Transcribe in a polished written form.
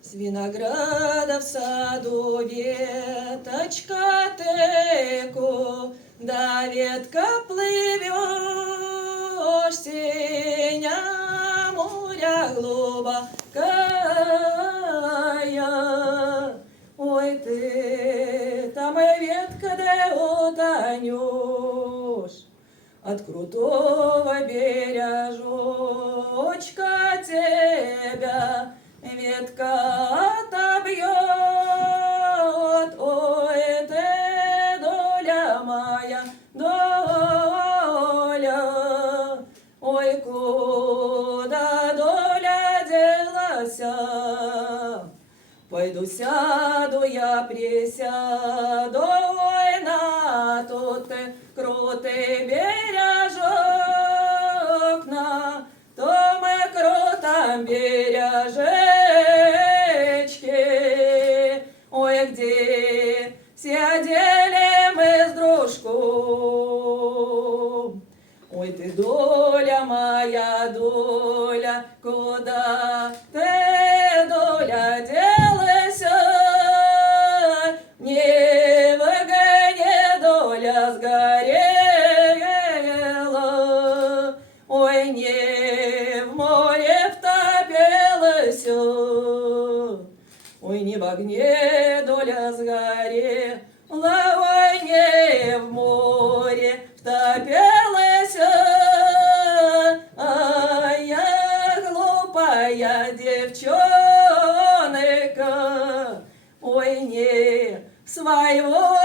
С винограда в саду веточка теку, да ветка плывешь, синя моря глубокая. Ой, ты там ветка, да утонешь от крутого бережочка тебя ветка отобьет. Ой, ты, доля моя, доля, ой, куда доля делася? Пойду сяду я, присяду, ой, на тот крутий бережок, на том крутом бережечке, ой, где сидели мы с дружком. Ой, ты, доля моя, доля, куда ты, доля, делася? Не в огне доля сгорела, ой, не в море втопилась, ой, не в огне доля сгорела, ой, не в море втопилась, а я глупая девчонка, ой, не своего